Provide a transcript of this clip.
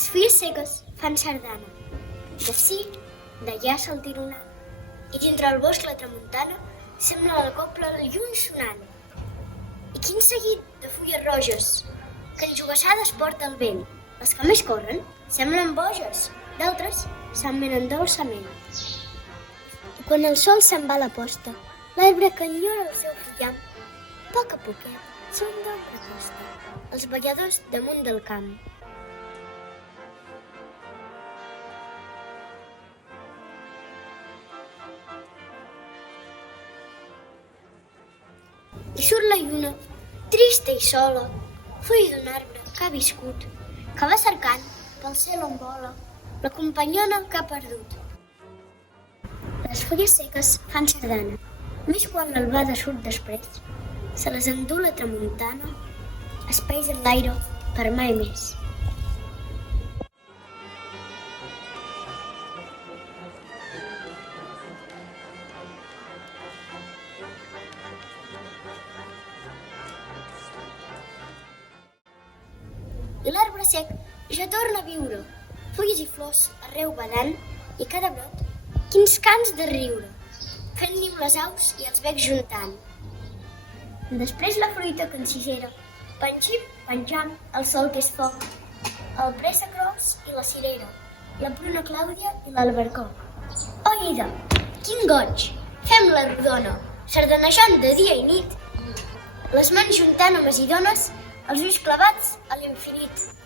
Les fulles seques fan sardana. D'ací, d'allà saltironant. I dintre el bosc la tramuntana sembla la copla lluny sonant. I quin seguit de fulles roges que enjogassades porta el vent. Les que més corren semblen boges, d'altres se'n venen dolçament. I quan el sol se'n va a la posta, l'arbre que enyora el seu fullam, a poc són d'ombra costa, els balladors damunt del camp. I surt la lluna, trista i sola, full d'un arbre que ha viscut, que va cercant pel cel on vola la companyona que ha perdut. Les fulles seques fan sardana, més quan l'albada surt després, se les endú la tramuntana, espais en l'aire per mai més. I l'arbre sec ja torna a viure, fulles i flors arreu badant, i cada brot, quins cants de riure, fent niu les aus i els becs juntant. Després la fruita que encigera, panxim, panxam, el sol que és foc, el préssec gros i la cirera, la pruna clàudia i l'albercoc. Oh, Ida, quin goig! Fem la rodona, sardanejant de dia i nit, les mans juntant homes i dones, els ulls clavats a l'infinit.